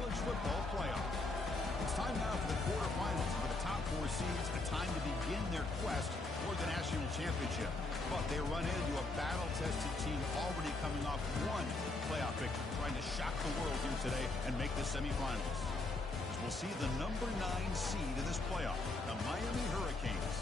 college football playoff. It's time now for the quarterfinals for the top 4 seeds, a time to begin their quest for the national championship. But they run into a battle-tested team already coming off one playoff victory, trying to shock the world here today and make the semifinals. As we'll see the number 9 seed in this playoff, the Miami Hurricanes,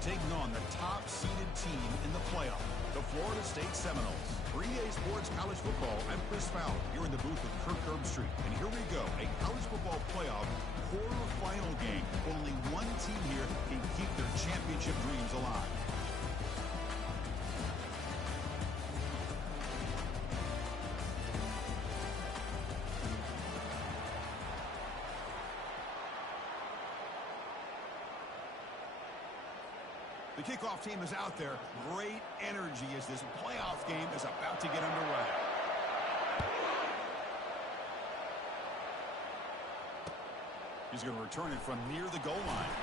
taking on the top-seeded team in the playoff, the Florida State Seminoles. For EA Sports College Football, I'm Chris Fowler, here in the booth with Kirk Herbstreit. And here we go, a college football playoff quarterfinal game. Only one team here can keep their championship dreams alive. The kickoff team is out there. Great energy as this playoff game is about to get underway. He's going to return it from near the goal line.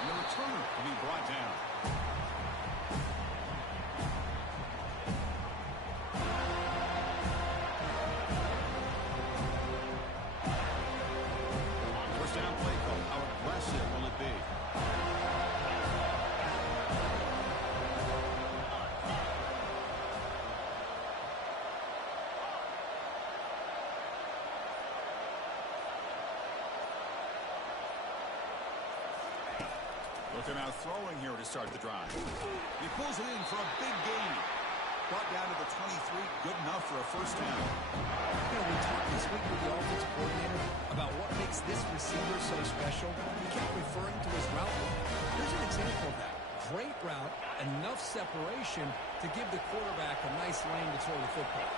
And the returner will be brought down. First down play call. How aggressive will it be? Looking out throwing here to start the drive. He pulls it in for a big gain. Brought down to the 23, good enough for a first down. You know, we talked this week with the offensive coordinator about what makes this receiver so special. He kept referring to his route. Here's an example of that. Great route, enough separation to give the quarterback a nice lane to throw the football.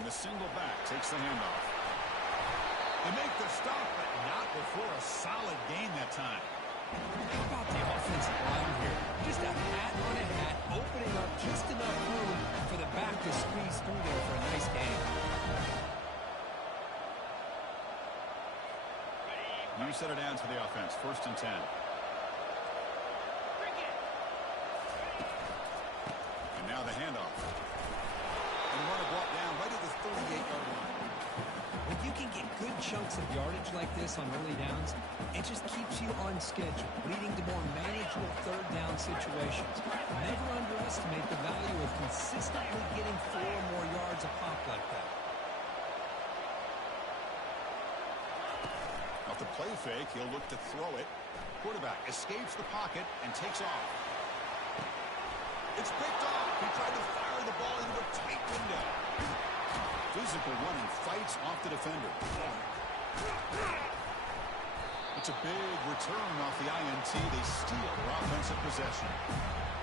And the single back takes the handoff. They make the stop, but not before a solid gain that time. How about the offensive line here? Just a hat on a hat, opening up just enough room for the back to squeeze through there for a nice gain. You set it down to the offense, 1st and 10. And now the handoff. And the runner brought down right at the 38-yard line. When you can get good chunks of yardage like this on early downs, it just keeps you on schedule, leading to more manageable third down situations. Never underestimate the value of consistently getting 4 or more yards a pop like that. Off the play fake, he'll look to throw it. Quarterback escapes the pocket and takes off. It's picked off. He tried to fire the ball into a tight window. Physical running, fights off the defender. It's a big return off the INT. They steal their offensive possession.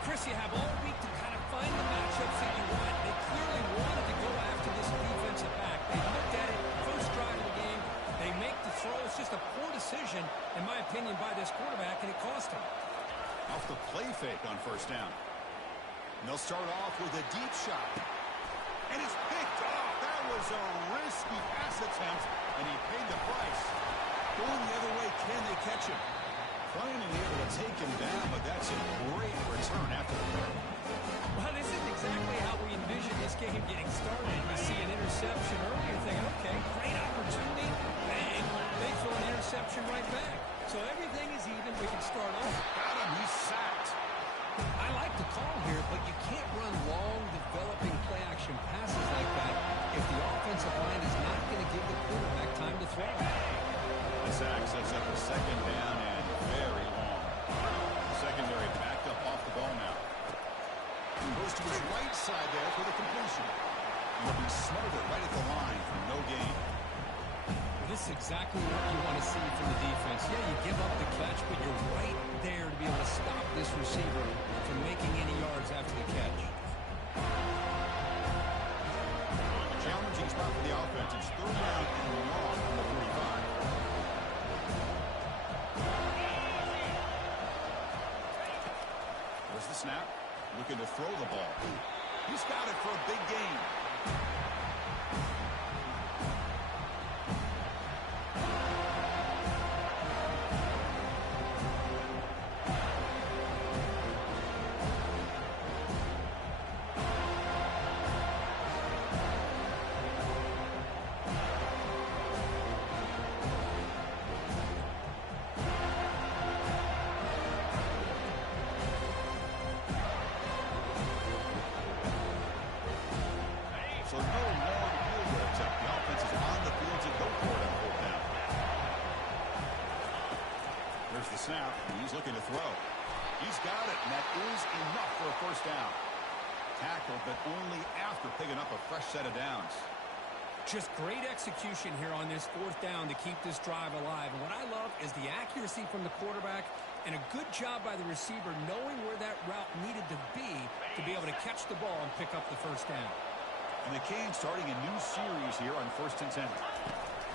Chris, you have all week to kind of find the matchups that you want. They clearly wanted to go after this defensive back. They looked at it, first drive of the game. They make the throw. It's just a poor decision, in my opinion, by this quarterback, and it cost him. Off the play fake on first down. And they'll start off with a deep shot. And it's picked off. That was a risky pass attempt, and he paid the price. Going the other way, can they catch him? Finally able to take him down, but that's a great return after the play. Well, this isn't exactly how we envisioned this game getting started. You see an interception earlier, thinking, okay, great opportunity. Bang, they throw an interception right back. So everything is even. We can start off. Got him. He's sacked. I like the call here, but you can't run long, developing play-action passes like that if the offensive line is not going to give the quarterback time to throw. The sack sets up a second down and very long. The secondary backed up off the ball now. He goes to his right side there for the completion. He'll be smothered right at the line for no gain. This is exactly what you want to see from the defense. Yeah, you give up the catch, but you're right there to be able to stop this receiver from making any yards after the catch. Challenging spot for the offense. It's 3rd down and long from the 45. There's the snap. Looking to throw the ball. He's got it for a big gain. a first down. Tackled, but only after picking up a fresh set of downs. Just great execution here on this fourth down to keep this drive alive. And what I love is the accuracy from the quarterback and a good job by the receiver knowing where that route needed to be able to catch the ball and pick up the first down. And the Canes starting a new series here on 1st and 10.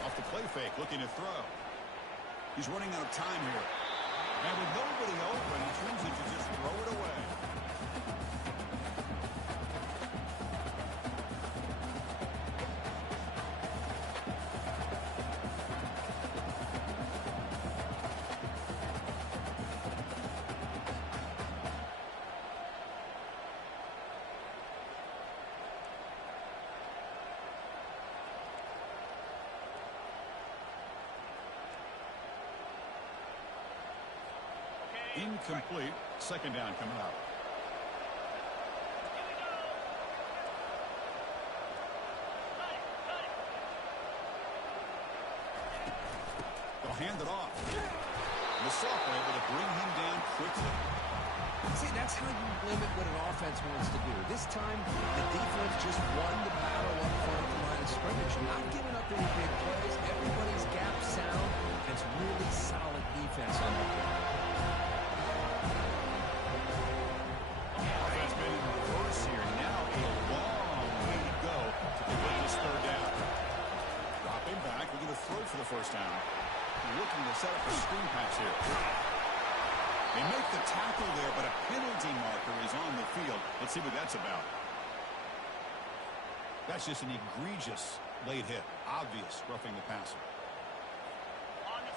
Off the play fake, looking to throw. He's running out of time here. And with nobody open, he chooses to just throw it away. Incomplete. Second down coming up. They'll hand it off. The sophomore able to bring him down quickly. See, that's how you limit what an offense wants to do. This time, the defense just won the battle up front at the line of scrimmage. Not giving up any big plays. Everybody's gap sound. It's really solid defense on that game. Offense been in reverse here. Now a long way to go to convert this third down. Dropping back. We're going to throw for the first down. Looking to set up a screen pass here. They make the tackle there, but a penalty marker is on the field. Let's see what that's about. That's just an egregious late hit. Obvious roughing the passer.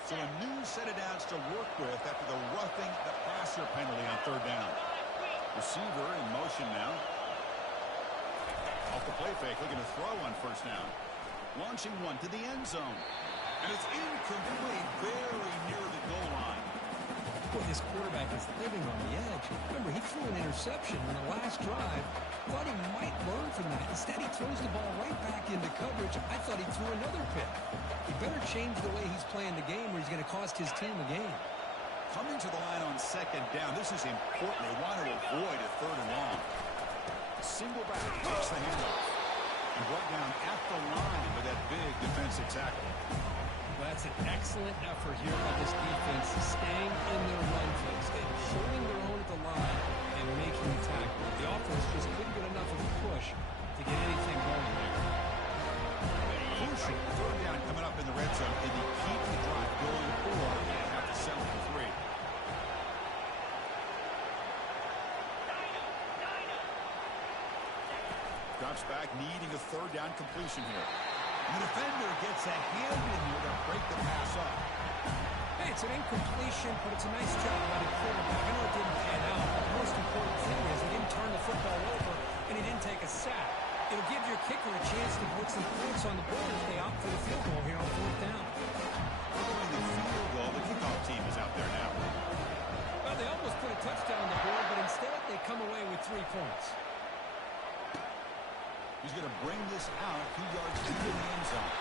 So a new set of downs to work with after the roughing the passer penalty on third down. Receiver in motion now. Off the play fake, looking to throw on first down. Launching one to the end zone. And it's incomplete, very near the goal line. Boy, this quarterback is living on the edge. Remember, he threw an interception in the last drive. Thought he might learn from that. Instead, he throws the ball right back into coverage. I thought he threw another pick. He better change the way he's playing the game or he's going to cost his team a game. Coming to the line on second down. This is important. They want to avoid a third and long. Single back takes the handoff. And brought down at the line with that big defensive tackle. Well, that's an excellent effort here by this defense, staying in their run fix and holding their own at the line and making the tackle. The offense just couldn't get enough of a push to get anything going there. Crucial third down coming up in the red zone. Did he keep the drive going or have to settle for three? Drops back, needing a third down completion here. And the defender gets a hand in here to break the pass up. Hey, it's an incompletion, but it's a nice job by the quarterback. I know it didn't pan out, but the most important thing is he didn't turn the football over and he didn't take a sack. It'll give your kicker a chance to put some points on the board if they opt for the field goal here on fourth down. Following the field goal, the kickoff team is out there now. Well, they almost put a touchdown on the board, but instead they come away with 3 points. He's going to bring this out 2 yards into the end zone.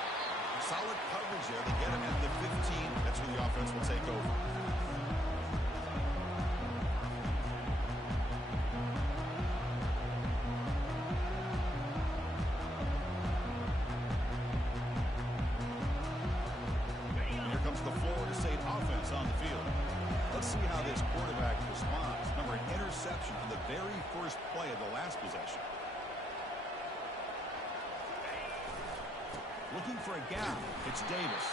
Solid coverage there. They get him at the 15. That's where the offense will take over. And here comes the Florida State offense on the field. Let's see how this quarterback responds. Remember, an interception on the very first play of the last possession. Looking for a gap. It's Davis.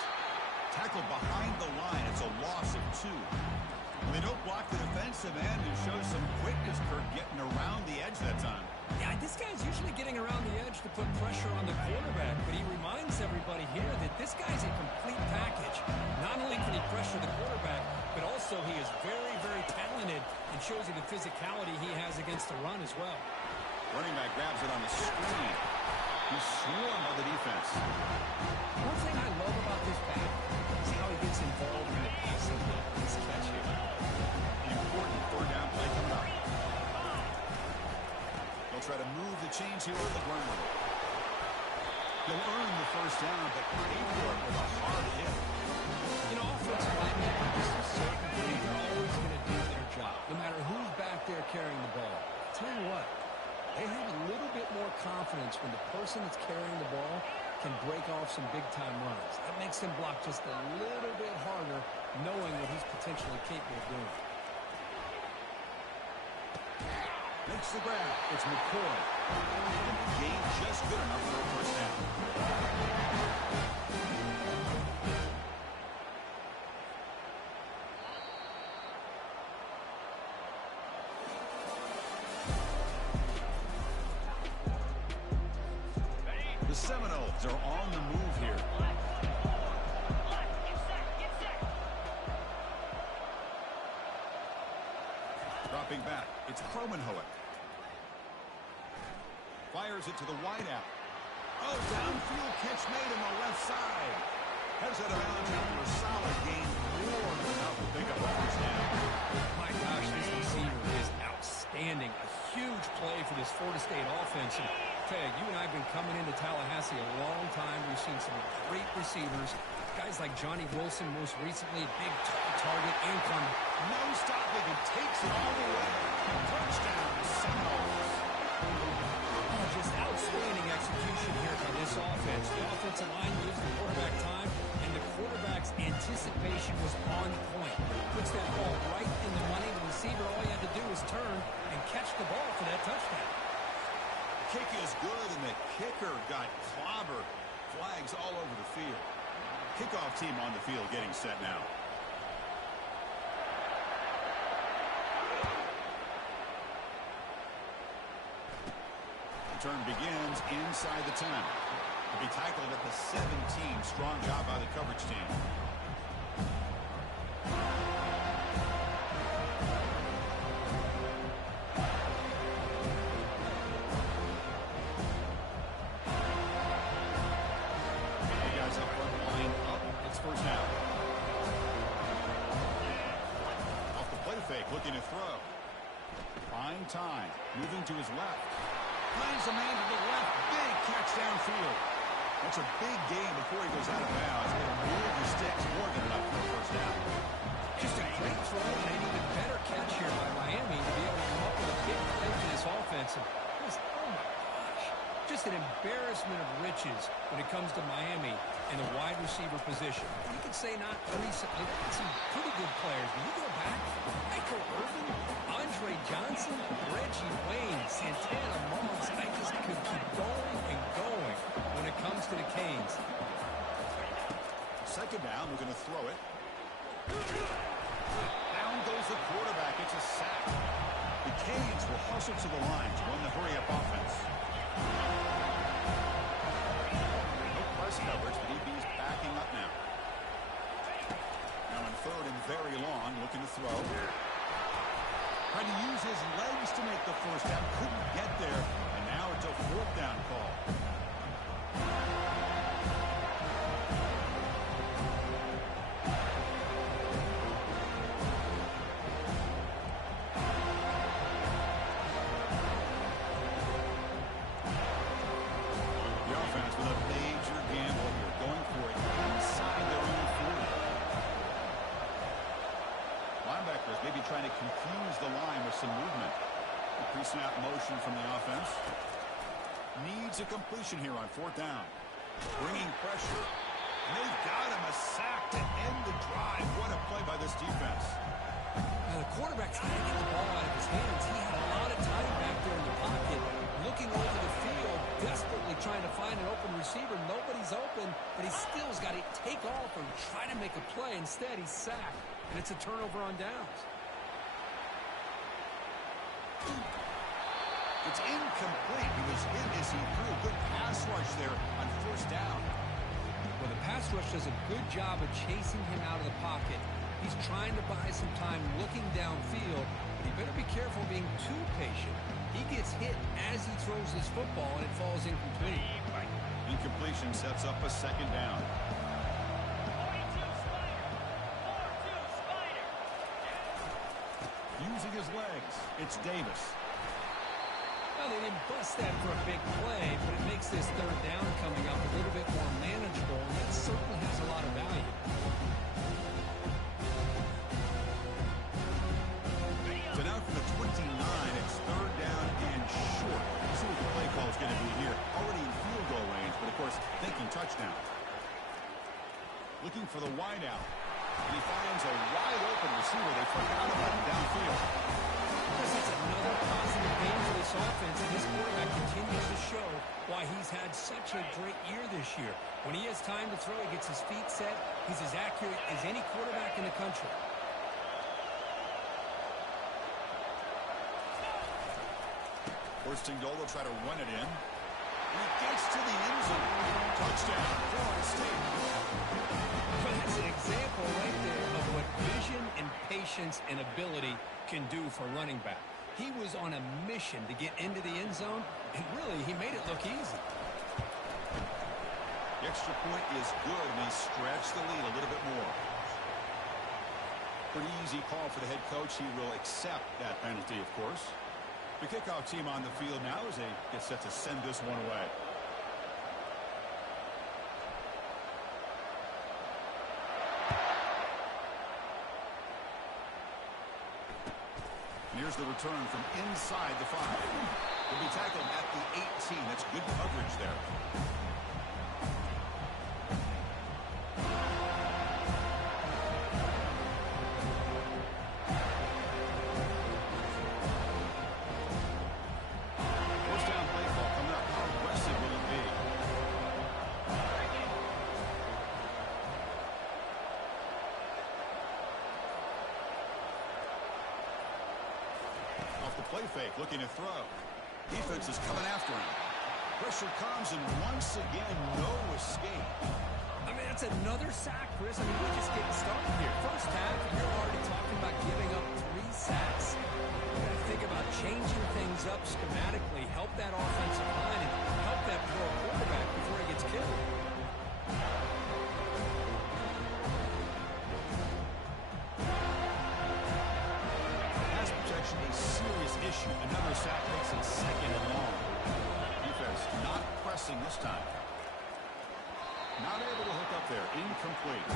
Tackled behind the line. It's a loss of 2. When they don't block the defensive end, it shows some quickness, Kirk, getting around the edge that time. Yeah, this guy's usually getting around the edge to put pressure on the quarterback, but he reminds everybody here that this guy's a complete package. Not only can he pressure the quarterback, but also he is very, very talented and shows you the physicality he has against the run as well. Running back grabs it on the screen. He's swarmed by the defense. One thing I love about this back is how he gets involved in the passing game. This catch here. An important third down play coming up. They'll try to move the chains here on the ground. They'll earn the first down, but pay for it with a hard hit. You know, offensive linemen are just a certain thing. They're always going to do their job, no matter who's back there carrying the ball. tell you what, they have a little bit more confidence when the person that's carrying the ball can break off some big-time runs. That makes him block just a little bit harder, knowing what he's potentially capable of doing. Makes the grab. It's McCoy. And the gain just good enough for a first down. The Seminoles are on the move here. Dropping back, it's Kromenhoek. Fires it to the wideout. Oh, downfield catch made on the left side. Heads out of bounds after a solid gain. More than enough to pick up a first down. My gosh, this receiver is outstanding. A huge play for this Florida State offense. And Ted, you and I have been coming into Tallahassee a long time. We've seen some great receivers. Guys like Johnny Wilson, most recently, big target and corner. No stopping and takes it all the way. Touchdown, Seminoles. Oh, just outstanding execution here by this offense. The offensive line gives the quarterback time, and the quarterback's anticipation was on point. Puts that ball right in the money. The receiver, all he had to do was turn and catch the ball for that touchdown. Kick is good, and the kicker got clobbered. Flags all over the field. Kickoff team on the field getting set now. The turn begins inside the 10. To be tackled at the 17. Strong job by the coverage team. First down. Off the play fake, looking to throw. Fine time, moving to his left. Finds a man to the left. Big catch downfield. That's a big gain before he goes out of bounds. It'll move the sticks more than enough for a first down. Just a great throw and an even better catch here by Miami to be able to come up with a big play for this offense. Oh my gosh. Just an embarrassment of riches when it comes to Miami and the wide receiver position. You could say not recently. They've got some pretty good players. When you go back, Michael Irvin, Andre Johnson, Reggie Wayne, Santana Moss, I just could keep going and going when it comes to the Canes. Second down, we're going to throw it. Down goes the quarterback. It's a sack. The Canes will hustle to the line to run the hurry-up offense. Coverage, but DB's backing up now. Now in third and very long, looking to throw. Trying to use his legs to make the first down. Couldn't get there, and now it's a fourth down call. Trying to confuse the line with some movement. Pre-snap motion from the offense. Needs a completion here on fourth down. Bringing pressure. And they've got him a sack to end the drive. What a play by this defense. Now the quarterback's trying to get the ball out of his hands. He had a lot of time back there in the pocket, looking over the field, desperately trying to find an open receiver. Nobody's open, but he still's got to take off and try to make a play. Instead, he's sacked, and it's a turnover on downs. It's incomplete. He was hit as he threw. Good pass rush there on first down. Well, the pass rush does a good job of chasing him out of the pocket. He's trying to buy some time looking downfield, but he better be careful being too patient. He gets hit as he throws this football, and it falls incomplete. Incompletion sets up a second down. Using his legs, it's Davis. Well, they didn't bust that for a big play, but it makes this third down coming up a little bit more manageable, and that certainly has a lot of value. So now from the 29, it's third down looking for the wideout. And he finds a wide-open receiver. They forgot about it downfield. This is another positive game for this offense, and this quarterback continues to show why he's had such a great year this year. When he has time to throw, he gets his feet set. He's as accurate as any quarterback in the country. First and goal, they'll try to run it in. And it gets to the end zone. Touchdown, Florida State. But that's an example right there of what vision and patience and ability can do for running back. He was on a mission to get into the end zone, and really, he made it look easy. The extra point is good, and they stretch the lead a little bit more. Pretty easy call for the head coach. He will accept that penalty, of course. The kickoff team on the field now as they get set to send this one away. And here's the return from inside the 5. He'll be tackled at the 18. That's good coverage there. First down play call coming up. How aggressive will it be? Off the play fake, looking to throw. Defense is coming after him. Pressure comes, and once again, no escape. I mean, that's another sack, Chris. I mean, we're just getting started here. First half, you're already talking about giving up 3 sacks. You got to think about changing things up schematically, help that offensive line, and help that poor quarterback before he gets killed. Pass protection a serious issue. Another sack makes it second and long. Defense not pressing this time. Not able to hook up there. Incomplete.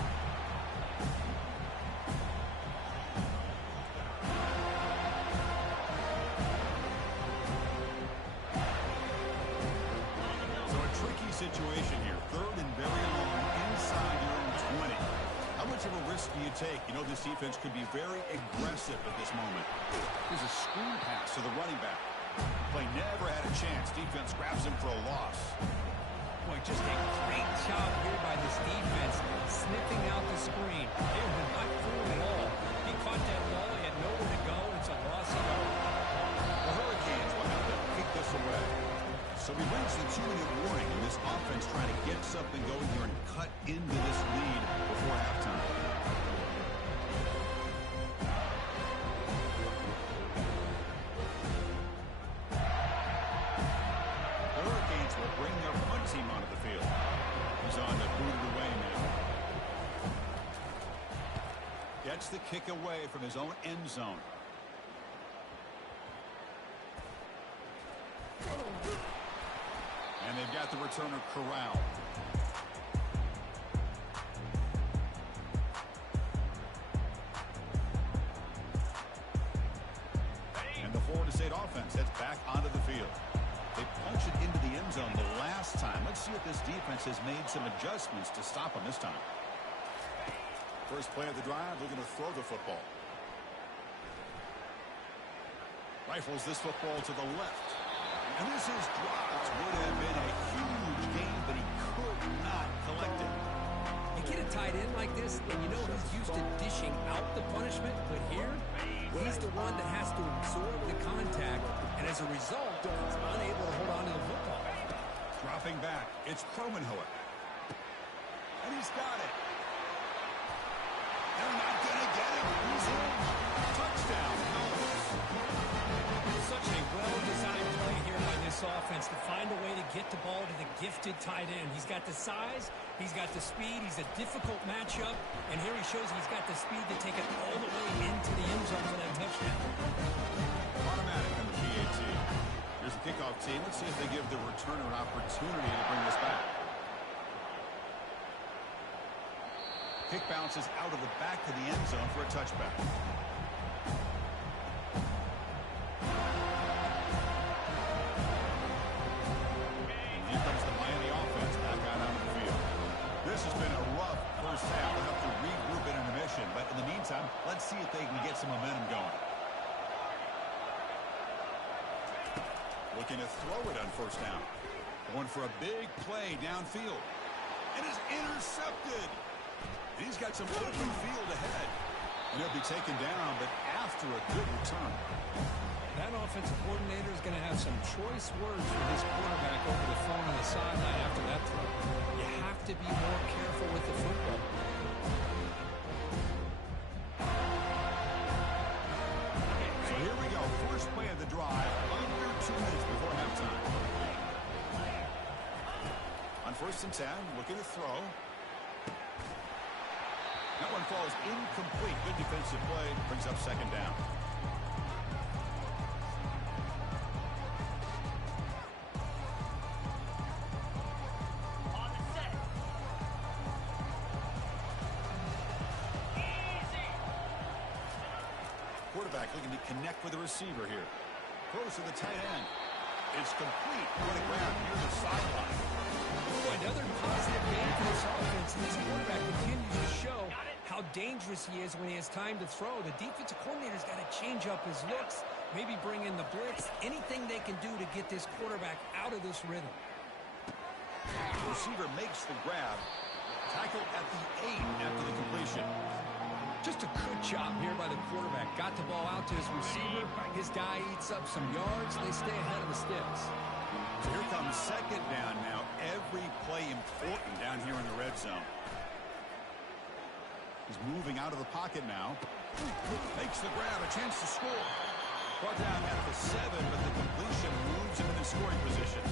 So a tricky situation here. Third and very long inside your own 20. How much of a risk do you take? You know this defense could be very aggressive at this moment. Here's a screen pass to the running back. Play never had a chance. Defense grabs him for a loss. Boy, just a great job here by this defense, sniffing out the screen. They were not fooling at all. He caught that ball. He had nowhere to go. It's a loss of yard. The Hurricanes will have to kick this away. So we reach the 2-minute warning, and this offense trying to get something going here and cut into this lead before halftime. The Hurricanes will bring their punt team onto the field. He's on to boot it away now. Gets the kick away from his own end zone. And they've got the returner corralled. And the Florida State offense heads back onto the field. They punch it into the end zone the last time. Let's see if this defense has made some adjustments to stop them this time. First play of the drive, they're going to throw the football. Rifles this football to the left. And this is dropped. Would have been a huge gain, but he could not collect it. You get a tight end like this, and you know he's used to dishing out the punishment, but here, he's the one that has to absorb the contact, and as a result, he's unable to hold on to the football. Dropping back, it's Kromenhoek. And he's got it. They're not going to get him. He's in. Touchdown. Such a well-designed play here by this offense to find a way to get the ball to the gifted tight end. He's got the size, he's got the speed, he's a difficult matchup, and here he shows he's got the speed to take it all the way into the end zone for that touchdown. Automatic on the PAT. Here's the kickoff team. Let's see if they give the returner an opportunity to bring this back. Kick bounces out of the back of the end zone for a touchback. Here comes the Miami offense back out onto the field. This has been a rough first half. Looking to throw it on first down. Going for a big play downfield. And is intercepted. And he's got some open field ahead. And he'll be taken down, but after a good return. That offensive coordinator is going to have some choice words for his quarterback over the phone on the sideline after that throw. You have to be more careful with the football. So here we go. First play of the drive. Under 2 minutes before halftime. On 1st and 10, looking to throw. That one falls incomplete. Good defensive play. Brings up second down. On the set. Easy. Quarterback looking to connect with the receiver here. Throws to the tight end. It's complete. What a grab near the sideline. Another positive game for this offense, and this quarterback continues to show how dangerous he is when he has time to throw. The defensive coordinator's got to change up his looks, maybe bring in the blitz, anything they can do to get this quarterback out of this rhythm. The receiver makes the grab. Tackled at the 8 after the completion. Just a good job here by the quarterback. Got the ball out to his receiver. His guy eats up some yards. They stay ahead of the sticks. So here comes second down now. Every play important down here in the red zone. He's moving out of the pocket now. Makes the grab, a chance to score. Brought down at the 7, but the completion moves him into scoring position.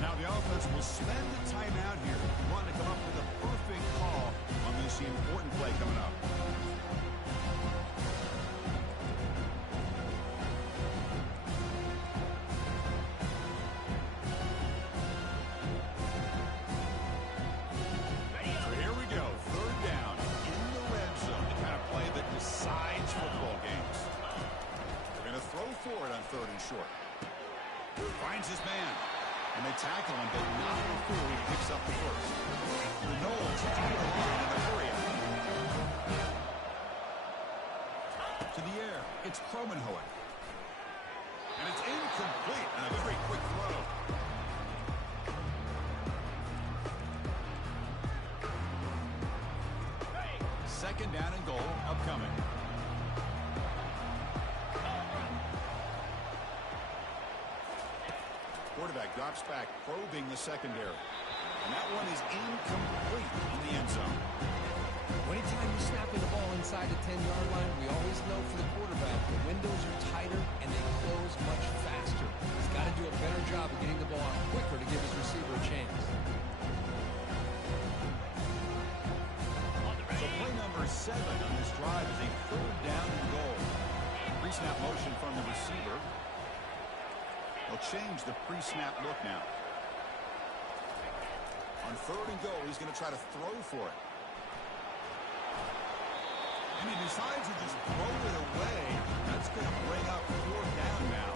Now the offense will spend the timeout here. Want to come up with a perfect call on this important play coming up. Third and short. Finds his man. And they tackle him, but not before he picks up the first. The Knowles to the line in the hurry out. To the air. It's Cromenhoek. And it's incomplete on a very quick throw. Second down and goal upcoming. Quarterback drops back, probing the secondary. And that one is incomplete in the end zone. Anytime you're snapping the ball inside the 10-yard line, we always know for the quarterback, the windows are tighter and they close much faster. He's got to do a better job of getting the ball out quicker to give his receiver a chance. So play number 7 on this drive is a third down and goal. Pre-snap motion from the receiver. They'll change the pre-snap look now. On third and goal, he's going to try to throw for it. And he decides to just throw it away. That's going to bring up fourth down now.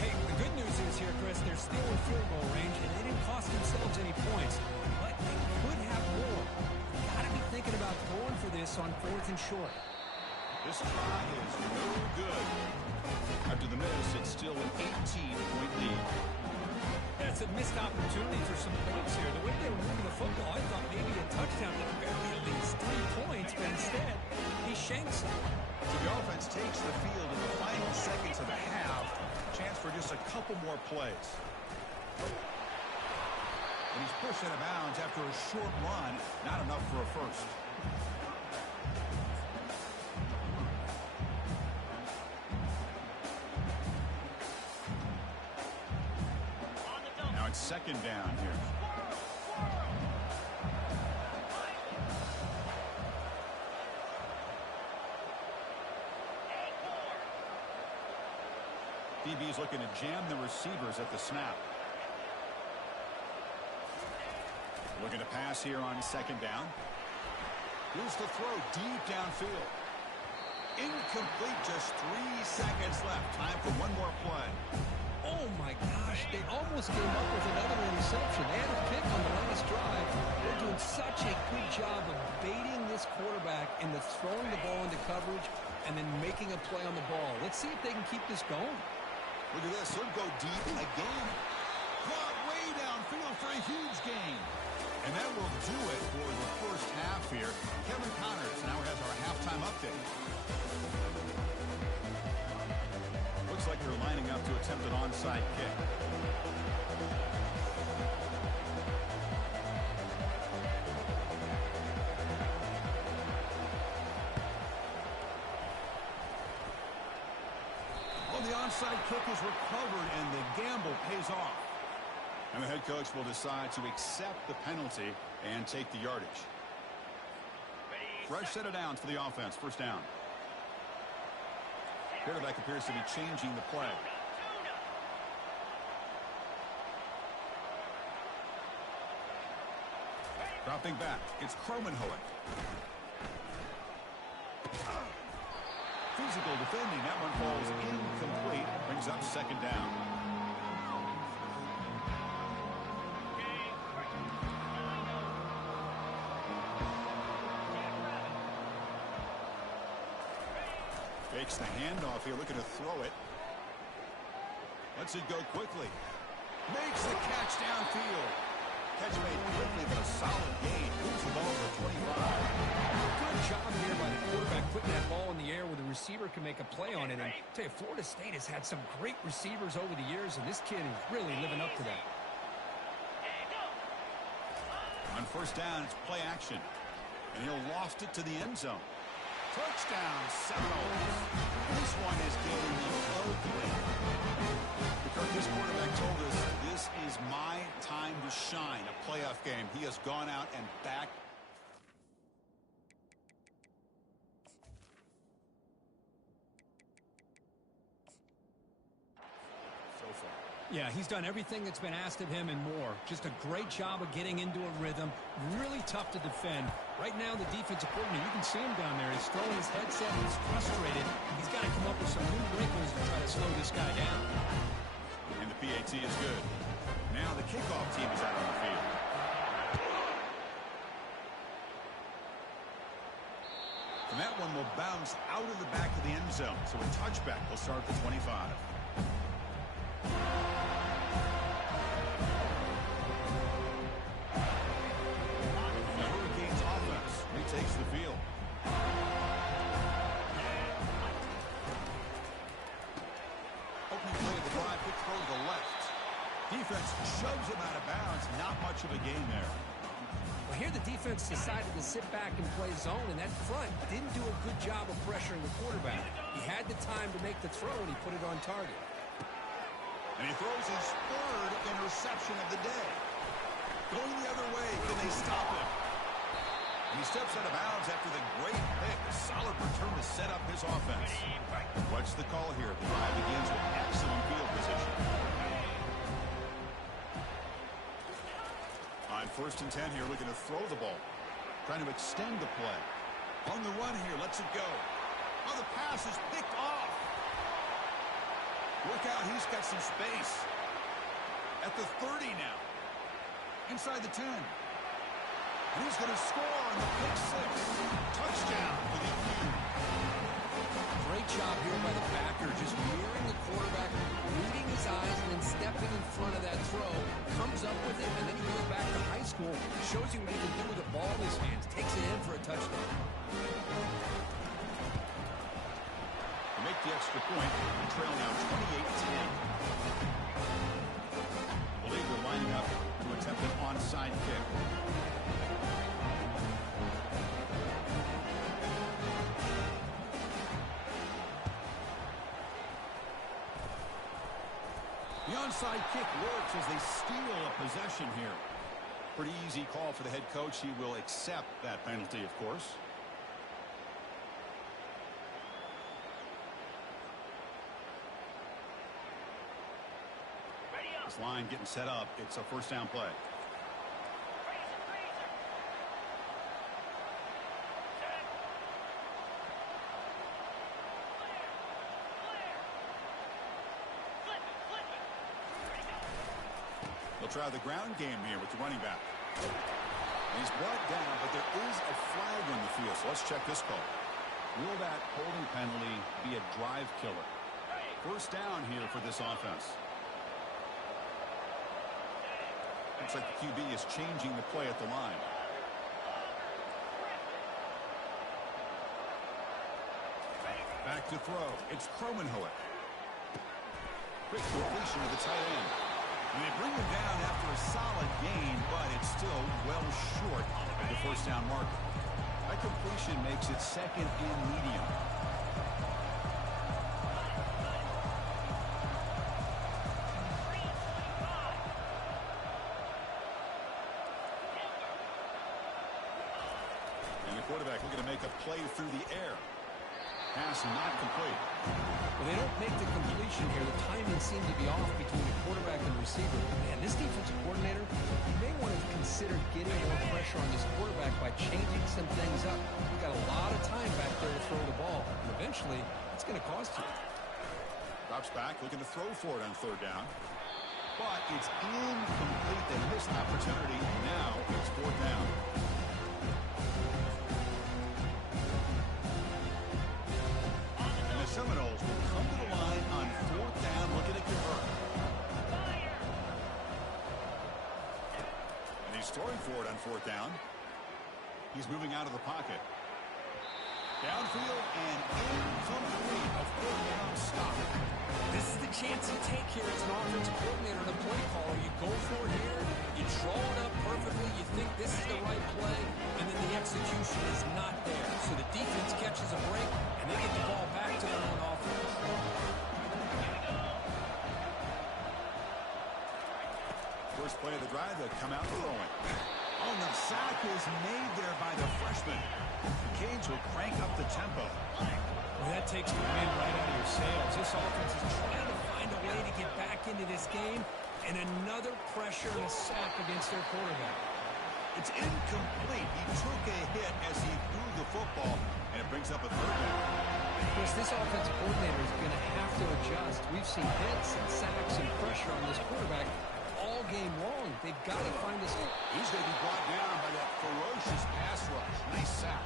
Hey, the good news is here, Chris, they're still in field goal range, and they didn't cost themselves any points. But they could have more. Got to be thinking about going for this on 4th and short. This try is no good. After the miss, it's still an 18-point lead. That's a missed opportunity for some points here. The way they were moving the football, I thought maybe a touchdown, barely at least 3 points, but instead, he shanks them. So the offense takes the field in the final seconds of the half. Chance for just a couple more plays. And he's pushed out of bounds after a short run. Not enough for a first. It's second down here. DB's looking to jam the receivers at the snap. Looking to pass here on second down. Here's the throw deep downfield. Incomplete, just 3 seconds left. Time for one more play. Oh, my gosh. They almost came up with another interception. They had a pick on the last drive. They're doing such a good job of baiting this quarterback into throwing the ball into coverage and then making a play on the ball. Let's see if they can keep this going. Look at this. He'll go deep again. Caught way downfield for a huge gain. And that will do it for the first half here. Kevin Connors now has our halftime update. Looks like they're lining up to attempt an onside kick. Well, the onside kick is recovered, and the gamble pays off. And the head coach will decide to accept the penalty and take the yardage. Fresh set of downs for the offense. First down. Quarterback appears to be changing the play. Dropping back. It's Kromenhoek. Physical defending. That one falls incomplete. Brings up second down. Fakes the handoff here, looking to throw it. Lets it go quickly. Makes the catch downfield. Catch made quickly, but a solid gain. Moves the ball to 25. Good job here by the quarterback putting that ball in the air where the receiver can make a play on it. And I tell you, Florida State has had some great receivers over the years, and this kid is really living up to that. On first down, it's play action. And he'll loft it to the end zone. Touchdown, Seminoles. This one is getting ugly. Because this quarterback told us this is my time to shine. A playoff game. He has gone out and back. So far. Yeah, he's done everything that's been asked of him and more. Just a great job of getting into a rhythm. Really tough to defend. Right now, the defensive coordinator, you can see him down there. He's throwing his headset. He's frustrated. He's got to come up with some new wrinkles to try to slow this guy down. And the PAT is good. Now the kickoff team is out on the field. And that one will bounce out of the back of the end zone. So a touchback will start at the 25. Takes the field. Opening play of the drive, quick throw to the left. Defense shoves him out of bounds. Not much of a gain there. Well, here the defense decided to sit back and play zone, and that front didn't do a good job of pressuring the quarterback. He had the time to make the throw, and he put it on target. And he throws his third interception of the day. Going the other way, can they stop him? And he steps out of bounds after the great pick. A solid return to set up his offense. What's the call here? The drive begins with excellent field position. On first and 10 here, looking to throw the ball. Trying to extend the play. On the run here, lets it go. Oh, the pass is picked off. Look out, he's got some space. At the 30 now. Inside the 10. And he's going to score on the pick six. Touchdown for the U. Great job here by the backer, just mirroring the quarterback, reading his eyes, and then stepping in front of that throw. Comes up with it, and then he goes back to high school. Shows you what he can do with the ball in his hands. Takes it in for a touchdown. To make the extra point, the trail now 28-10. I believe they're lining up to attempt an onside kick. The onside kick works as they steal a possession here. Pretty easy call for the head coach. He will accept that penalty, of course. This line getting set up. It's a first down play. They'll try the ground game here with the running back. And he's brought down, but there is a flag on the field. So let's check this call. Will that holding penalty be a drive killer? First down here for this offense. Looks like the QB is changing the play at the line. Back to throw. It's Cromenhoek. Quick completion to the tight end. And they bring him down after a solid gain, but it's still well short of the first down marker. That completion makes it second and medium. And the quarterback looking to make a play through the air. Pass not complete. Well, they don't make the completion here. The timing seemed to be off between the quarterback and the receiver. And this defensive coordinator, he may want to consider getting more pressure on this quarterback by changing some things up. You've got a lot of time back there to throw the ball. And eventually, it's going to cost you. Drops back, looking to throw for it on third down. But it's incomplete. They missed an opportunity. Now it's fourth down. Seminoles will come to the line on fourth down, looking to convert. And he's throwing for it on fourth down. He's moving out of the pocket. Downfield and incomplete. A fourth down stop. This is the chance you take here as an offensive coordinator and a play caller. You go for it here. You draw it up perfectly. You think this is the right play, and then the execution is not there. So the defense catches a break, and they get the ball back to their own offense. First play of the drive, they'll come out throwing. Oh, the sack is made there by the freshman. The Canes will crank up the tempo. Well, that takes the wind right out of your sails. This offense is trying to find a way to get back into this game, and another pressure and a sack against their quarterback. It's incomplete. He took a hit as he threw the football, and it brings up a third down. Of course, this offensive coordinator is going to have to adjust. We've seen hits and sacks and pressure on this quarterback all game long. They've got to find this. He's going to be brought down by that ferocious pass rush. Nice sack.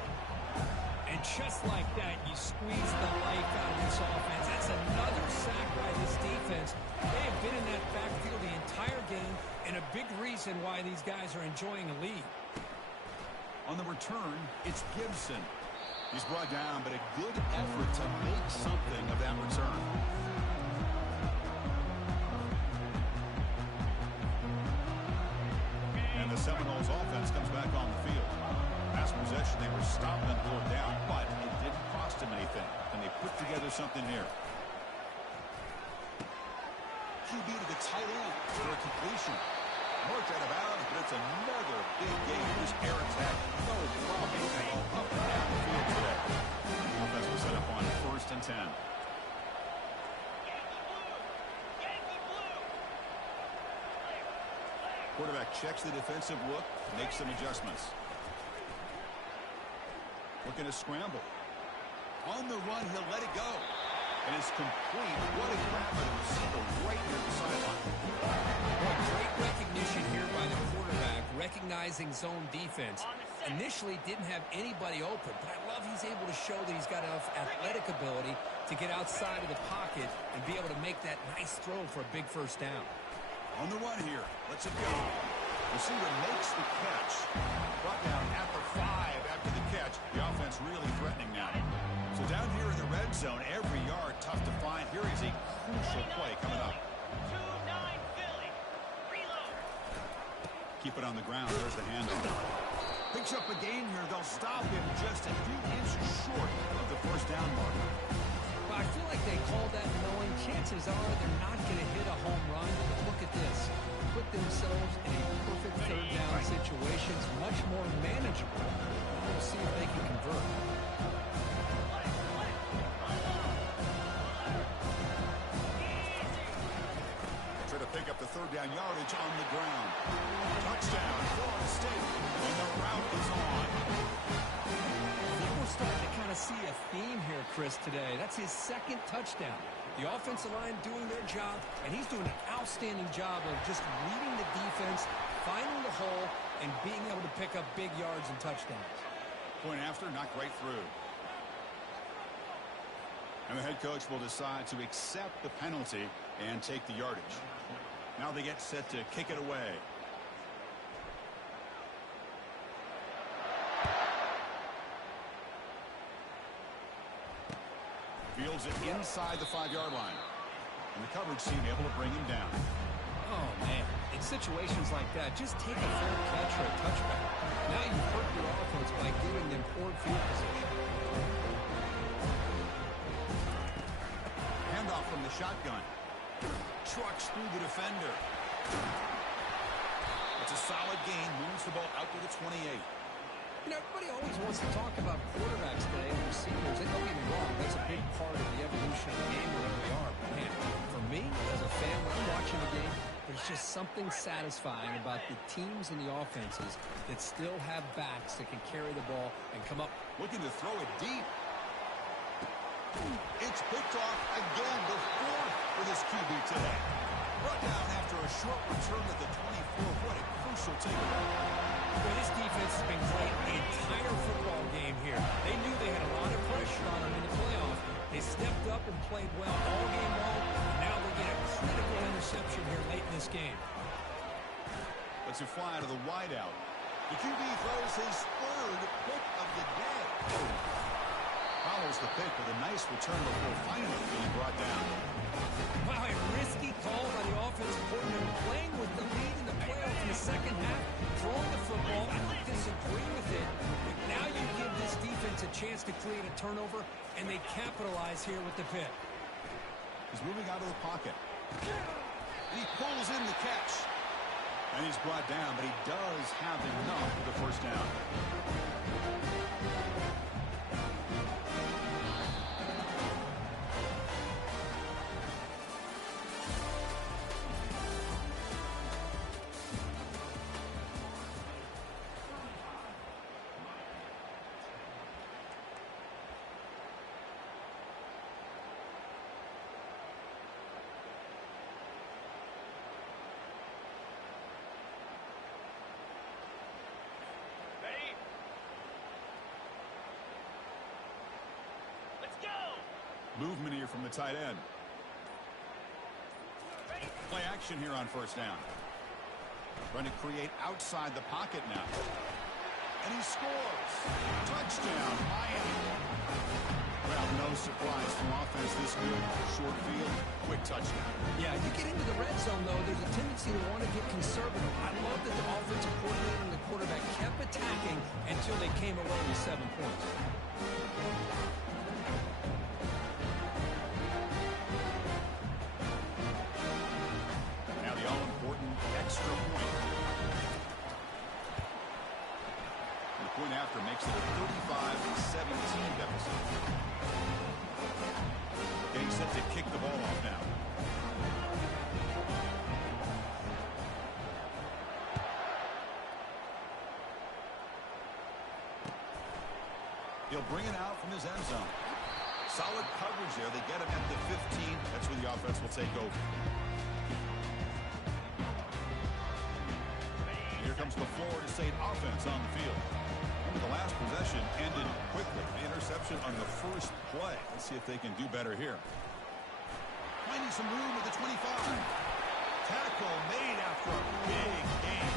And just like that, you squeeze the life out of this offense. That's another sack by this defense. They have been in that backfield the entire game, and a big reason why these guys are enjoying a lead. On the return, it's Gibson. He's brought down, but a good effort to make something of that return. And the Seminoles offense comes back on the field. Last possession, they were stopped and pulled down, but it didn't cost them anything. And they put together something here. QB to the tight end for a completion. Marked out of bounds, but it's another big game. This air attack, no problem. Up and down the field today. Offense was set up on 1st and 10. Quarterback checks the defensive look, makes some adjustments. Looking to scramble. On the run, he'll let it go. And it's complete. What a grab by the receiver right near the sideline. Well, great recognition here by the quarterback, recognizing zone defense. Initially didn't have anybody open, but I love he's able to show that he's got enough athletic ability to get outside of the pocket and be able to make that nice throw for a big first down. On the run here. Let's it go. Receiver makes the catch. Brought down at the 5 after the catch. The offense really threatening now. So down here in the red zone, every yard tough to find. Here is a crucial play coming up. 2-9 Philly. Reload. Keep it on the ground. There's the handoff. Picks up a gain here. They'll stop him just a few inches short of the first down marker. But I feel like they called that knowing chances are they're not going to hit a home run. But look at this. Put themselves in a perfect third down situation. It's much more manageable. We'll see if they can convert. Try to pick up the third down yardage on the ground. Touchdown, Florida State, and the route is on. I think we're starting to kind of see a theme here, Chris, today. That's his second touchdown. The offensive line doing their job, and he's doing an outstanding job of just reading the defense, finding the hole, and being able to pick up big yards and touchdowns. Point after, not right through. And the head coach will decide to accept the penalty and take the yardage. Now they get set to kick it away. Fields it inside the 5-yard line. And the coverage team able to bring him down. Oh, man. In situations like that, just take a fair catch or a touchback. Now you've hurt your offense by giving them poor field position. Handoff from the shotgun. Trucks through the defender. It's a solid gain. Moves the ball out to the 28. You know, everybody always wants to talk about quarterbacks today and receivers. And don't get me wrong, that's a big part of the evolution of the game wherever we are. But man, for me, as a fan, when I'm watching the game, there's just something satisfying about the teams and the offenses that still have backs that can carry the ball and come up. Looking to throw it deep. It's picked off again, the 4th for this QB today. Brought down after a short return at the 24. What a crucial takeaway. Well, this defense has been great the entire football game here. They knew they had a lot of pressure on them in the playoffs. They stepped up and played well all game long, and now they get a critical interception here late in this game. Let's it fly out of the wideout. The QB throws his 3rd pick of the day. Follows the pick with a nice return before finally being brought down. Wow, a risky call by the offensive coordinator, playing with the lead in the playoffs in the second half, throwing the football. I don't disagree with it, but now you give this defense a chance to create a turnover, and they capitalize here with the pick. He's moving out of the pocket. And he pulls in the catch. And he's brought down, but he does have enough for the first down. Movement here from the tight end. Play action here on first down. Trying to create outside the pocket now. And he scores. Touchdown, Miami. Well, no surprise from offense this good. Short field, quick touchdown. Yeah, you get into the red zone, though, there's a tendency to want to get conservative. I love that the offensive coordinator and the quarterback kept attacking until they came away with 7 points. Extra point. And the point after makes it a 35-17 deficit. Getting set to kick the ball off now. He'll bring it out from his end zone. Solid coverage there. They get him at the 15. That's where the offense will take over. Here comes the Florida State offense on the field. The last possession ended quickly. The interception on the first play. Let's see if they can do better here. Finding some room at the 25. Tackle made after a big game.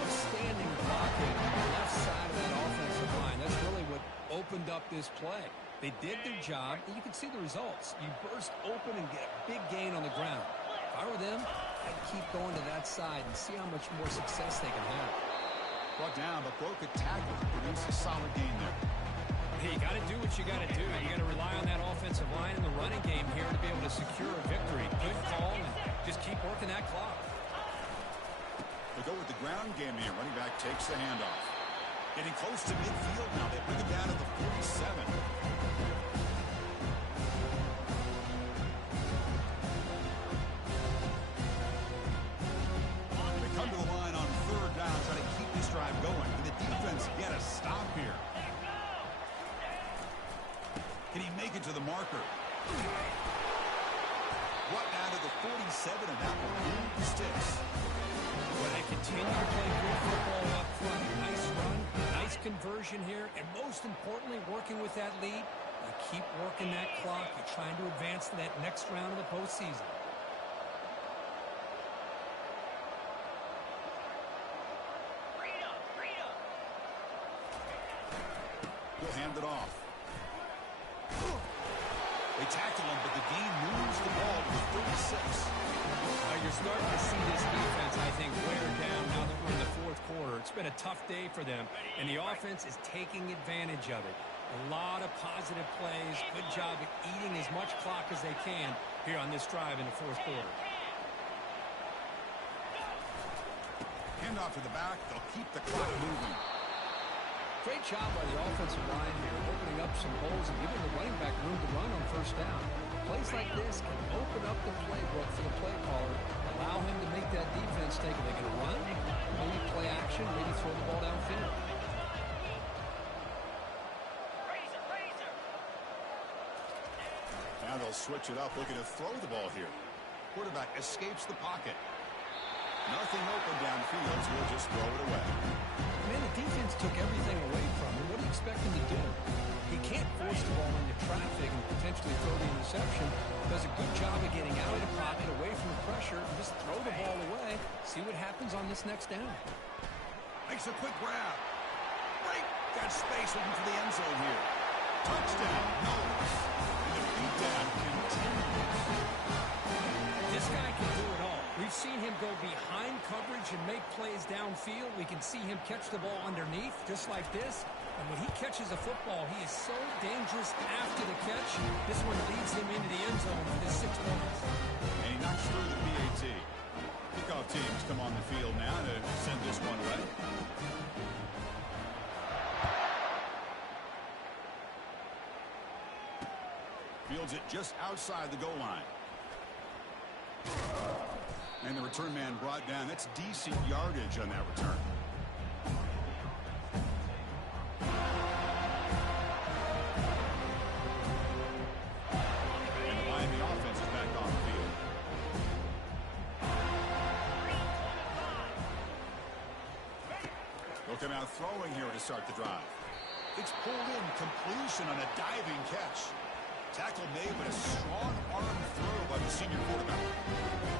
Outstanding blocking on the left side of that offensive line. That's really what opened up this play. They did their job, and you can see the results. You burst open and get a big gain on the ground. If I were them, I'd keep going to that side and see how much more success they can have. Brought down, but broke a tackle to produce a solid gain there. Hey, you got to do what you got to do. You got to rely on that offensive line in the running game here to be able to secure a victory. Good call, and just keep working that clock. They go with the ground game here. Running back takes the handoff. Getting close to midfield now. They bring it down to the 47. They come to the line on third down, trying to keep this drive going. Can the defense get a stop here? Can he make it to the marker? Brought down to the 47, and that will move the sticks. Well, they continue to play good football up front. Nice run, nice conversion here, and most importantly, working with that lead, a keep working that clock. You're trying to advance to that next round of the postseason. He'll hand it off. They tackle him, but the game moves the ball to the 36. You're starting to see this defense, I think, wear down now that we're in the fourth quarter. It's been a tough day for them, and the offense is taking advantage of it. A lot of positive plays. Good job at eating as much clock as they can here on this drive in the fourth quarter. Hand off to the back. They'll keep the clock moving. Great job by the offensive line here, opening up some holes and giving the running back room to run on first down. Plays like this can open up the playbook for the play caller, allow him to make that defense take it. They're going to run, maybe play action, maybe throw the ball downfield. Now they'll switch it up, looking to throw the ball here. Quarterback escapes the pocket. Nothing open downfield, so he'll just throw it away. Man, the defense took everything away from him. What do you expect him to do? He can't force the ball into traffic and potentially throw the interception. Does a good job of getting out of the pocket, away from the pressure, and just throw the ball away. See what happens on this next down. Makes a quick grab. Right. Got space looking for the end zone here. Touchdown. Knowles. And the beatdown continues. This guy can do it all. We've seen him go behind coverage and make plays downfield. We can see him catch the ball underneath, just like this. And when he catches a football, he is so dangerous after the catch. This one leads him into the end zone for the 6 points. And he knocks through the PAT. Kickoff teams come on the field now to send this one away. Fields it just outside the goal line. And the return man brought down. That's decent yardage on that return. And the Miami offense is back on the field. They'll come out throwing here to start the drive. It's pulled in, completion on a diving catch. Tackle made, but a strong arm throw by the senior quarterback.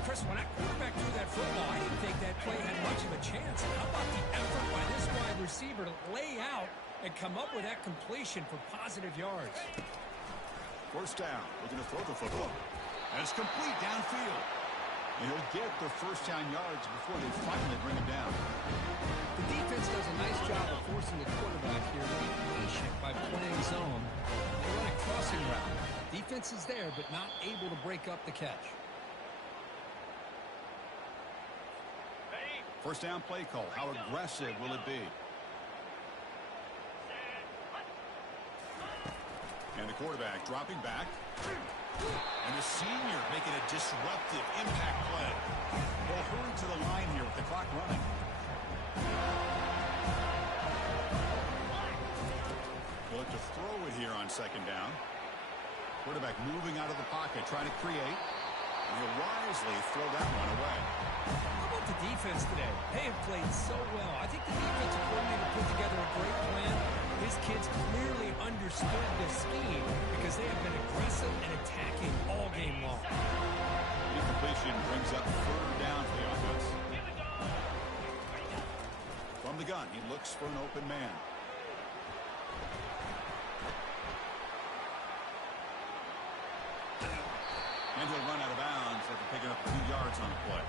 Chris, when that quarterback threw that football, I didn't think that play had much of a chance. How about the effort by this wide receiver to lay out and come up with that completion for positive yards? First down, looking to throw the football. And it's complete downfield. And he'll get the first down yards before they finally bring him down. The defense does a nice job of forcing the quarterback here to be patient by playing zone. They run a crossing route. Defense is there, but not able to break up the catch. First down play call. How aggressive will it be? And the quarterback dropping back. And the senior making a disruptive impact play. They'll hurry to the line here with the clock running. They'll look to throw it here on second down. Quarterback moving out of the pocket, trying to create. And he'll wisely throw that one away. How about the defense today? They have played so well. I think the defensive coordinator put together a great plan. His kids clearly understood the scheme because they have been aggressive and attacking all game long. Incompletion brings up third down for the offense. From the gun, he looks for an open man. And he'll run out of bounds after picking up 2 yards on the play.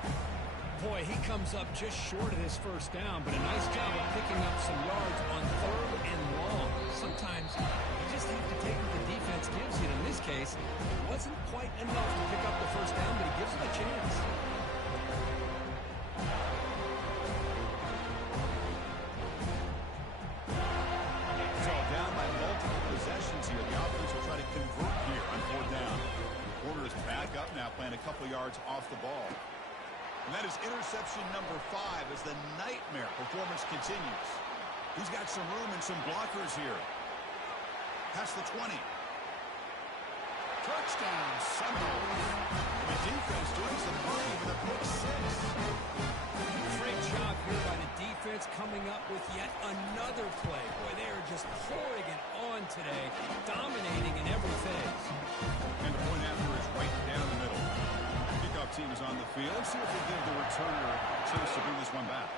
Boy, he comes up just short of this first down, but a nice job of picking up some yards on third and long. Sometimes you just have to take what the defense gives you. In this case, it wasn't quite enough to pick up the first down, but he gives him a chance. So down by multiple possessions here. The offense will try to convert here on fourth down. The corner is back up now, playing a couple yards off the ball. And that is interception number 5 as the nightmare performance continues. He's got some room and some blockers here. Past the 20. Touchdown, Seminoles. The defense doing some money with a pick 6. Great job here by the defense coming up with yet another play. Boy, they are just pouring it on today, dominating in every the returner a chance to bring this one back.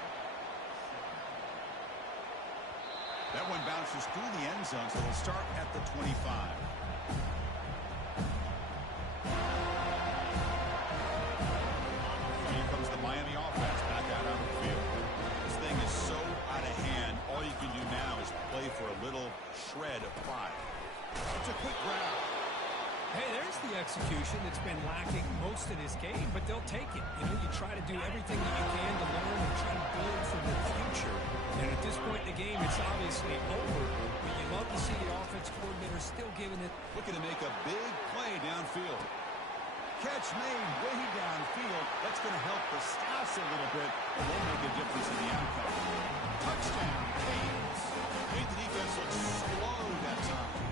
That one bounces through the end zone, so they'll start at the 25. Here comes the Miami offense back out on the field. This thing is so out of hand, all you can do now is play for a little shred of pride. It's a quick grab. Hey, there's the execution that's been lacking most of this game, but they'll take it. You know, you try to do everything that you can to learn and try to build for the future. And at this point in the game, it's obviously over. But you love to see the offense coordinator still giving it. Looking to make a big play downfield. Catch made way downfield. That's going to help the Staffs a little bit, and won't make a difference in the outcome. Touchdown, Canes. Made the defense look slow that time.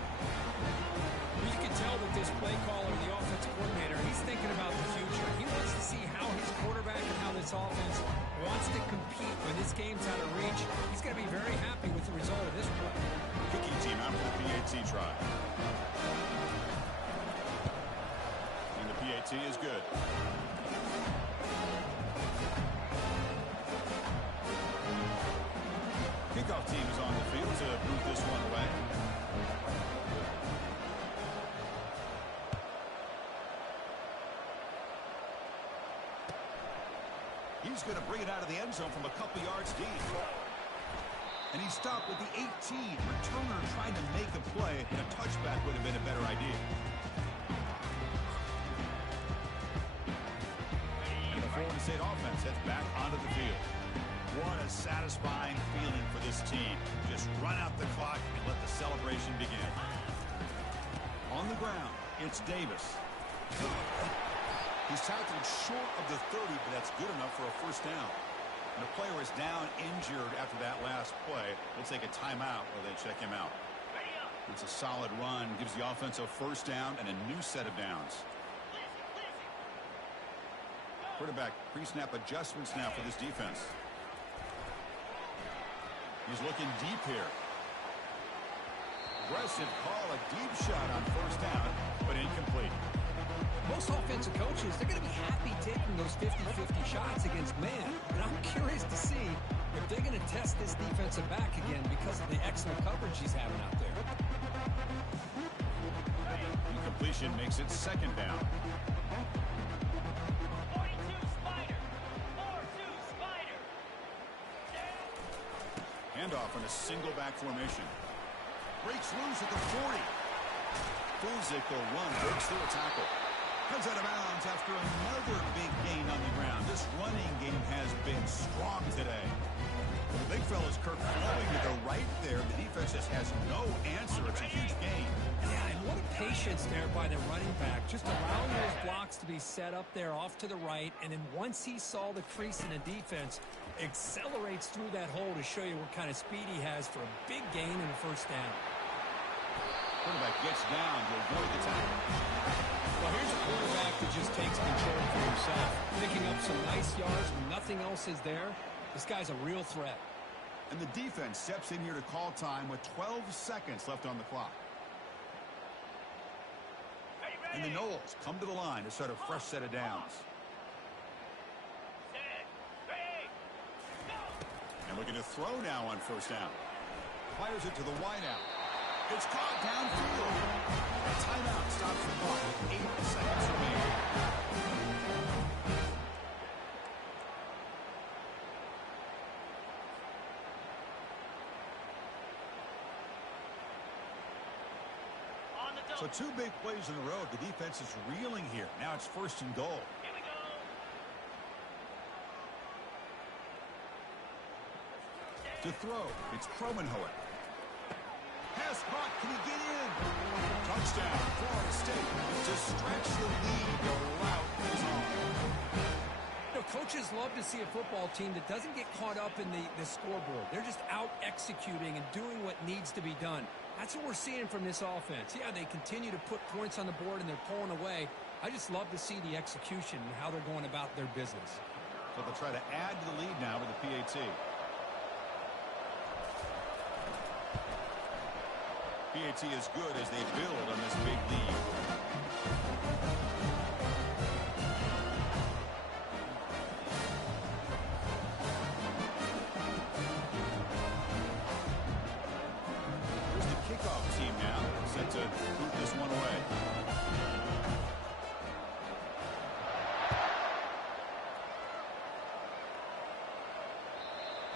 You can tell that this play caller, the offensive coordinator, he's thinking about the future. He wants to see how his quarterback and how this offense wants to compete when this game's out of reach. He's going to be very happy with the result of this play. Kicking team out for the PAT try. And the PAT is good. Kickoff team is on the field to move this one away. He's going to bring it out of the end zone from a couple yards deep. And he stopped with the 18. Returner trying to make a play, and a touchback would have been a better idea. And the Florida State offense heads back onto the field. What a satisfying feeling for this team. Just run out the clock and let the celebration begin. On the ground, it's Davis. He's tackled short of the 30, but that's good enough for a first down. And the player is down injured after that last play. They'll take a timeout while they check him out. It's a solid run, gives the offense a first down and a new set of downs. Quarterback pre-snap adjustments now for this defense. He's looking deep here. Aggressive call, a deep shot on first down, but incomplete. Most offensive coaches, they're going to be happy taking those 50-50 shots against man. And I'm curious to see if they're going to test this defensive back again because of the excellent coverage he's having out there. Incompletion makes it second down. 42 Spider. 4-2 Spider. Handoff in a single back formation. Breaks loose at the 40. Physical run, breaks through a tackle. Comes out of bounds after another big gain on the ground. This running game has been strong today. The big fella's Kirk flowing to the right there. The defense just has no answer. It's a huge gain. Yeah, and what a patience there by the running back. Just allowing those blocks to be set up there off to the right. And then once he saw the crease in the defense, accelerates through that hole to show you what kind of speed he has for a big gain and a first down. Quarterback gets down to avoid the tackle. Well, here's a quarterback that just takes control for himself. Picking up some nice yards when nothing else is there. This guy's a real threat. And the defense steps in here to call time with 12 seconds left on the clock. And the Knowles come to the line to start a fresh set of downs. And looking to throw now on first down. Fires it to the wideout. It's caught downfield. A timeout stops the clock with 8 seconds remaining. So 2 big plays in a row. The defense is reeling here. Now it's first and goal. Here we go. To throw, it's Kromenhoek. Pass caught. Can he get in? Touchdown, Florida State. To stretch the lead, the route is on. You know, coaches love to see a football team that doesn't get caught up in the scoreboard. They're just out executing and doing what needs to be done. That's what we're seeing from this offense. Yeah, they continue to put points on the board and they're pulling away. I just love to see the execution and how they're going about their business. So they'll try to add to the lead now with the PAT. PAT is good as they build on this big lead. set to boot this one away.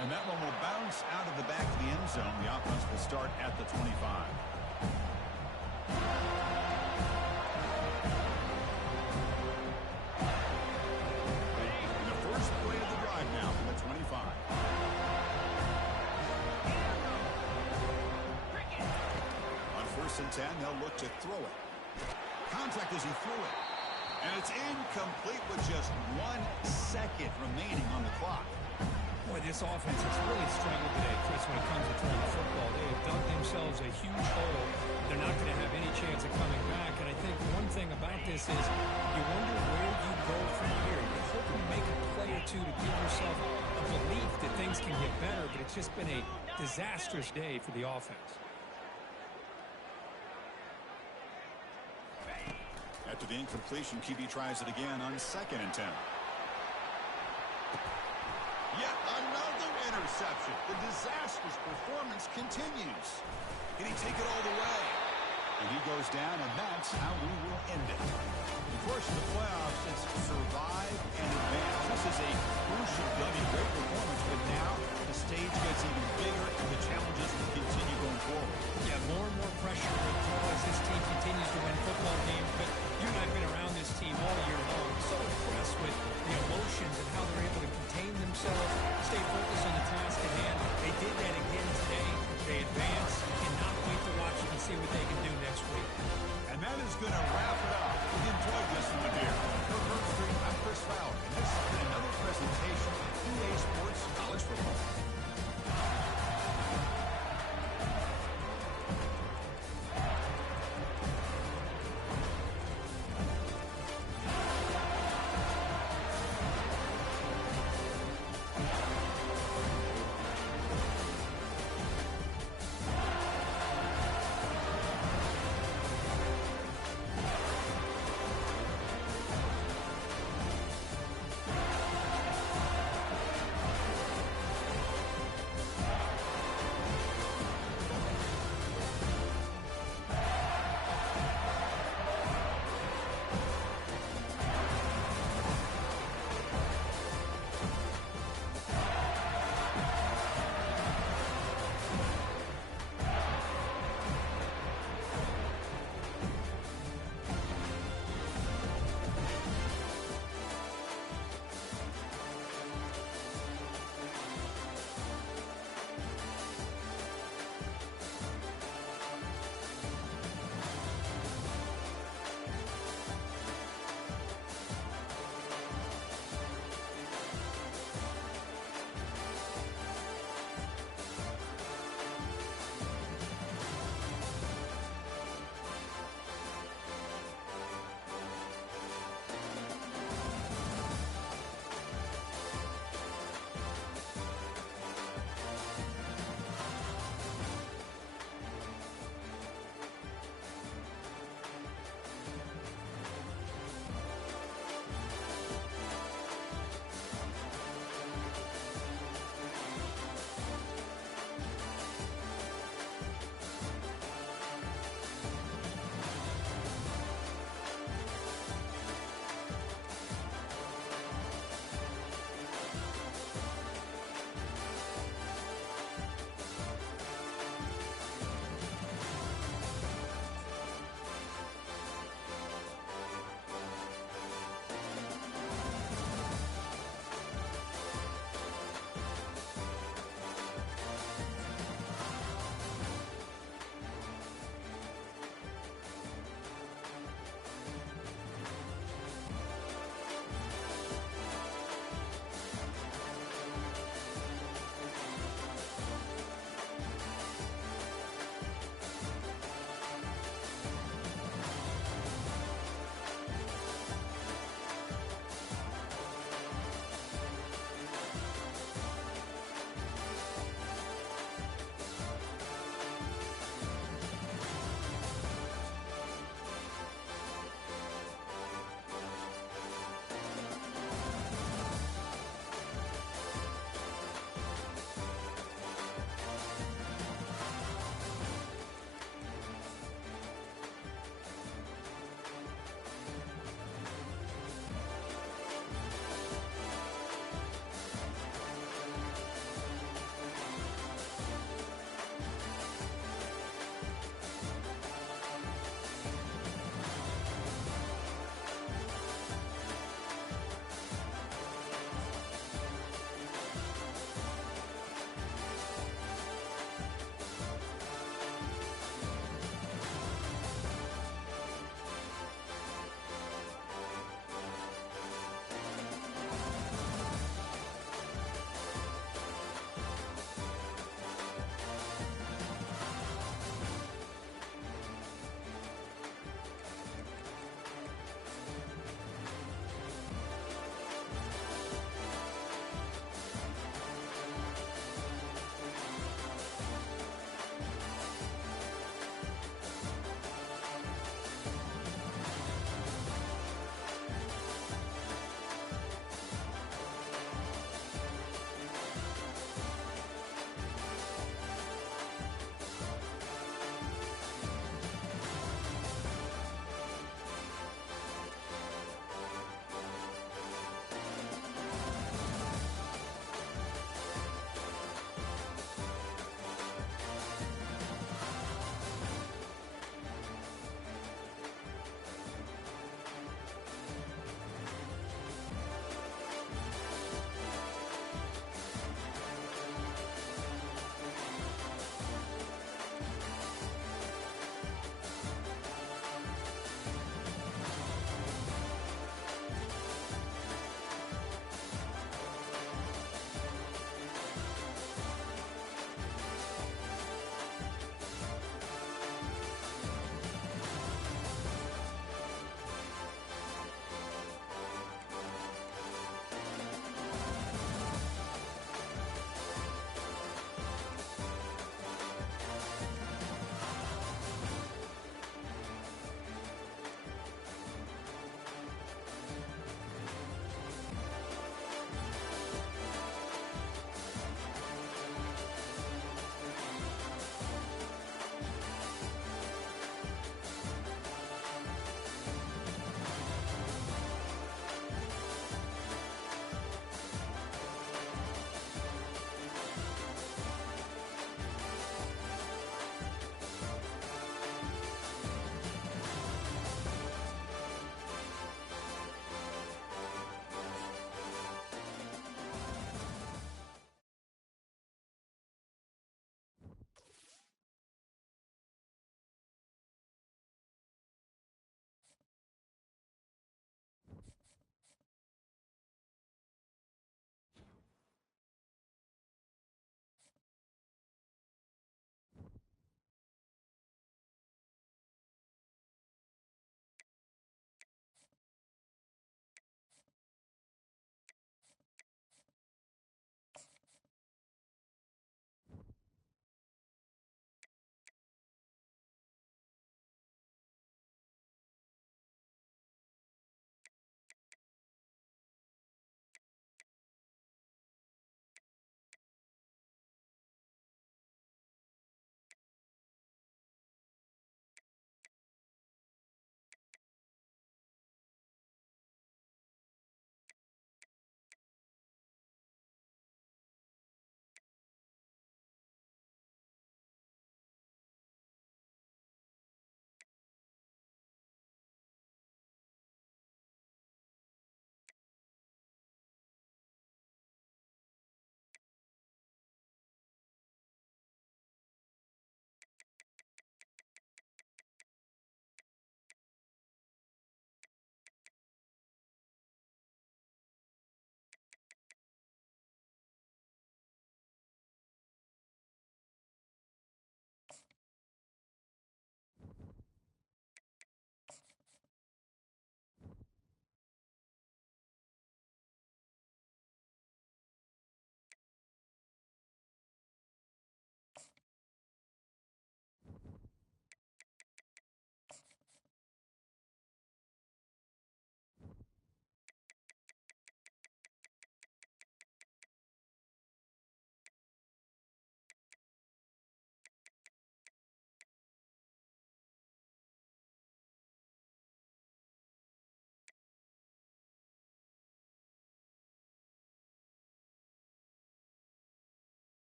And that one will bounce out of the back of the end zone. The offense will start at the 25. And the first play of the drive now from the 25. On 1st and 10, they'll look to throw it. Contact as he threw it. And it's incomplete with just 1 second remaining on the clock. Boy, this offense has really struggled today, Chris, when it comes to throwing the football. They have dug themselves a huge hole. They're not going to have any chance of coming back. And I think one thing about this is you wonder where you go from here. You're hoping to make a play or two to give yourself a belief that things can get better, but it's just been a disastrous day for the offense. After the incompletion, QB tries it again on 2nd and 10. Yet another interception. The disastrous performance continues. Can he take it all the way? And he goes down, and that's how we will end it. Of course, in the playoffs, it's survive and advance. This is a crucial W. Great performance, but now the stage gets even bigger, and the challenges will continue going forward. Yeah, more and more pressure will grow as this team continues to win football games. But you and I have been around this team all year long. So impressed with the emotions and how they're able to contain themselves,